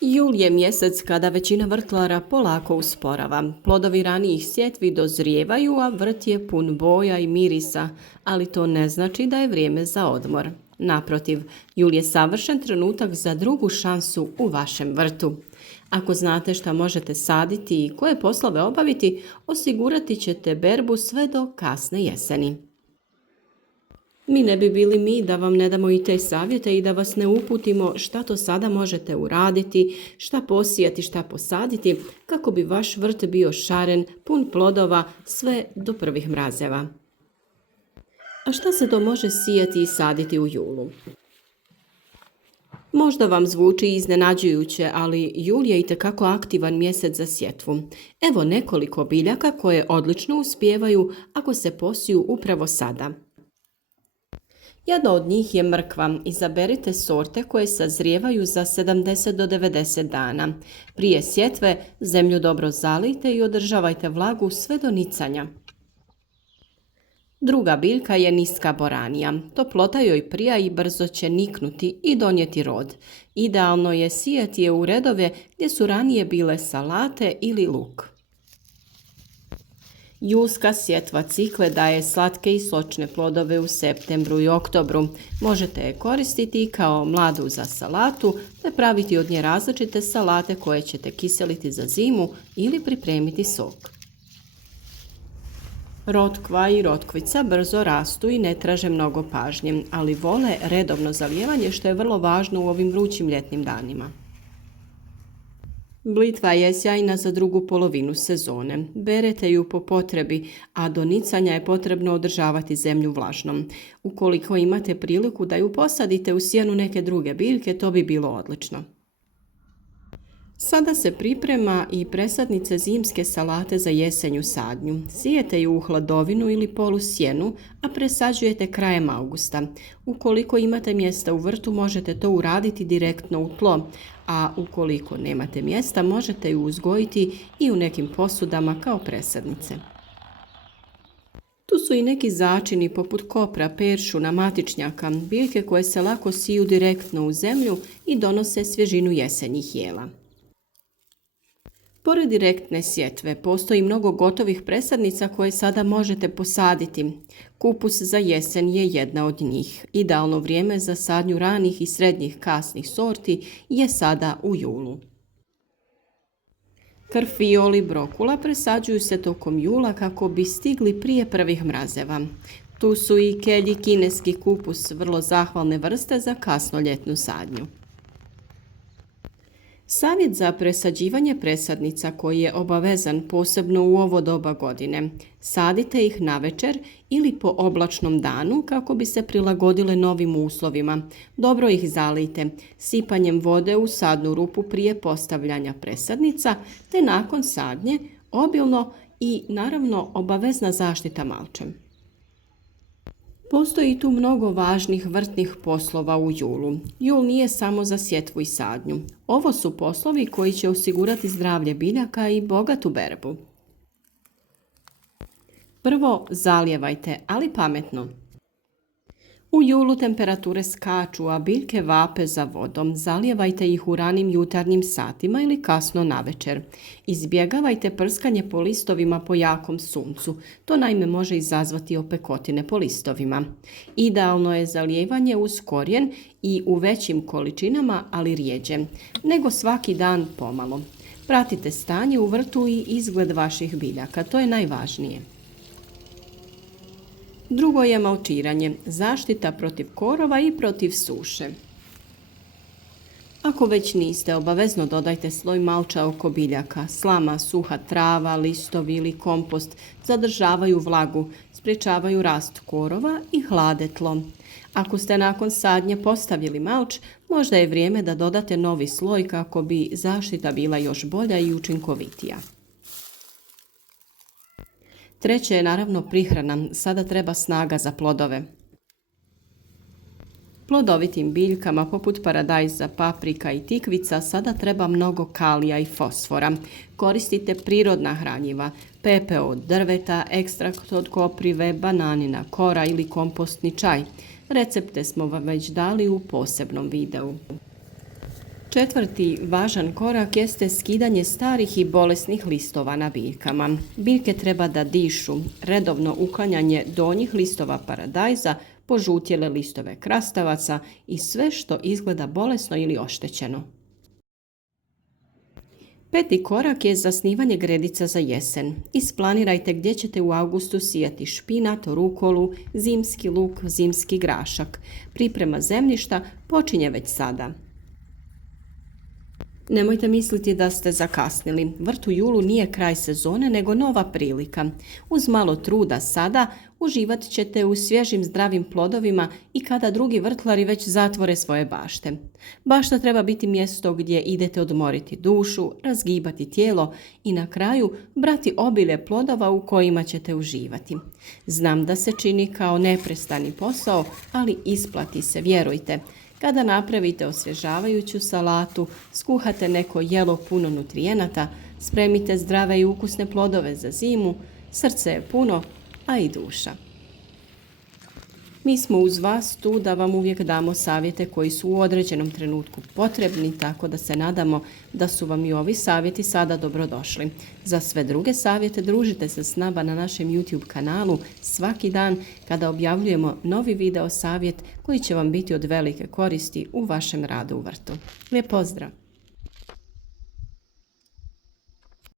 Jul je mjesec kada većina vrtlara polako usporava. Plodovi ranijih sjetvi dozrijevaju, a vrt je pun boja i mirisa, ali to ne znači da je vrijeme za odmor. Naprotiv, jul je savršen trenutak za drugu šansu u vašem vrtu. Ako znate šta možete saditi i koje poslove obaviti, osigurati ćete berbu sve do kasne jeseni. Mi ne bi bili mi da vam ne damo i te savjete i da vas ne uputimo šta to sada možete uraditi, šta posijati, šta posaditi, kako bi vaš vrt bio šaren, pun plodova, sve do prvih mrazeva. A šta se to može sijati i saditi u julu? Možda vam zvuči iznenađujuće, ali jul je itekako aktivan mjesec za sjetvu. Evo nekoliko biljaka koje odlično uspijevaju ako se posiju upravo sada. Jedna od njih je mrkva. Izaberite sorte koje sazrijevaju za 70 do 90 dana. Prije sjetve zemlju dobro zalijte i održavajte vlagu sve do nicanja. Druga biljka je niska boranija. Toplota joj prija i brzo će niknuti i donijeti rod. Idealno je sijati je u redove gdje su ranije bile salate ili luk. Julska sjetva cikle daje slatke i sočne plodove u septembru i oktobru. Možete je koristiti kao mladu za salatu, te praviti od nje različite salate koje ćete kiseliti za zimu ili pripremiti sok. Rotkva i rotkvica brzo rastu i ne traže mnogo pažnje, ali vole redovno zalijevanje što je vrlo važno u ovim vrućim ljetnim danima. Blitva je sjajna za drugu polovinu sezone. Berete ju po potrebi, a do nicanja je potrebno održavati zemlju vlažnom. Ukoliko imate priliku da ju posadite u sjenu neke druge biljke, to bi bilo odlično. Sada se priprema i presadnice zimske salate za jesenju sadnju. Sijete ju u hladovinu ili polusjenu, a presađujete krajem augusta. Ukoliko imate mjesta u vrtu, možete to uraditi direktno u tlo, a ukoliko nemate mjesta, možete ju uzgojiti i u nekim posudama kao presadnice. Tu su i neki začini poput kopra, peršuna, matičnjaka, biljke koje se lako siju direktno u zemlju i donose svježinu jesenjih jela. Pored direktne sjetve, postoji mnogo gotovih presadnica koje sada možete posaditi. Kupus za jesen je jedna od njih. Idealno vrijeme za sadnju ranih i srednjih kasnih sorti je sada u julu. Karfiol i brokula presađuju se tokom jula kako bi stigli prije prvih mrazeva. Tu su i kelj i kineski kupus, vrlo zahvalne vrste za kasnoljetnu sadnju. Savjet za presađivanje presadnica koji je obavezan posebno u ovo doba godine. Sadite ih navečer ili po oblačnom danu kako bi se prilagodile novim uslovima. Dobro ih zalijte sipanjem vode u sadnu rupu prije postavljanja presadnica, te nakon sadnje obilno i naravno obavezna zaštita malčem. Postoji tu mnogo važnih vrtnih poslova u julu. Jul nije samo za sjetvu i sadnju. Ovo su poslovi koji će osigurati zdravlje biljaka i bogatu berbu. Prvo, zalijevajte, ali pametno. U julu temperature skaču, a biljke vape za vodom. Zalijevajte ih u ranim jutarnjim satima ili kasno navečer. Izbjegavajte prskanje po listovima po jakom suncu. To naime može izazvati opekotine po listovima. Idealno je zalijevanje uz korijen i u većim količinama, ali rijeđe, nego svaki dan pomalo. Pratite stanje u vrtu i izgled vaših biljaka, to je najvažnije. Drugo je malčiranje, zaštita protiv korova i protiv suše. Ako već niste, obavezno dodajte sloj malča oko biljaka. Slama, suha trava, listovi ili kompost zadržavaju vlagu, sprječavaju rast korova i hlade tlo. Ako ste nakon sadnje postavili malč, možda je vrijeme da dodate novi sloj kako bi zaštita bila još bolja i učinkovitija. Treće je naravno prihrana, sada treba snaga za plodove. Plodovitim biljkama poput paradajza, paprika i tikvica sada treba mnogo kalija i fosfora. Koristite prirodna hranjiva, pepeo od drveta, ekstrakt od koprive, bananina kora ili kompostni čaj. Recepte smo vam već dali u posebnom videu. Četvrti važan korak jeste skidanje starih i bolesnih listova na biljkama. Biljke treba da dišu, redovno uklanjanje donjih listova paradajza, požutjele listove krastavaca i sve što izgleda bolesno ili oštećeno. Peti korak je zasnivanje gredica za jesen. Isplanirajte gdje ćete u avgustu sijati špinat, rukolu, zimski luk, zimski grašak. Priprema zemljišta počinje već sada. Nemojte misliti da ste zakasnili. Vrt u julu nije kraj sezone, nego nova prilika. Uz malo truda sada uživat ćete u svježim zdravim plodovima i kada drugi vrtlari već zatvore svoje bašte. Bašta treba biti mjesto gdje idete odmoriti dušu, razgibati tijelo i na kraju brati obilje plodova u kojima ćete uživati. Znam da se čini kao neprestani posao, ali isplati se, vjerujte. Kada napravite osvježavajuću salatu, skuhate neko jelo puno nutrijenata, spremite zdrave i ukusne plodove za zimu, srce je puno, a i duša. Mi smo uz vas tu da vam uvijek damo savjete koji su u određenom trenutku potrebni, tako da se nadamo da su vam i ovi savjeti sada dobrodošli. Za sve druge savjete družite se s nama na našem YouTube kanalu svaki dan kada objavljujemo novi video savjet koji će vam biti od velike koristi u vašem radu u vrtu. Lijep pozdrav!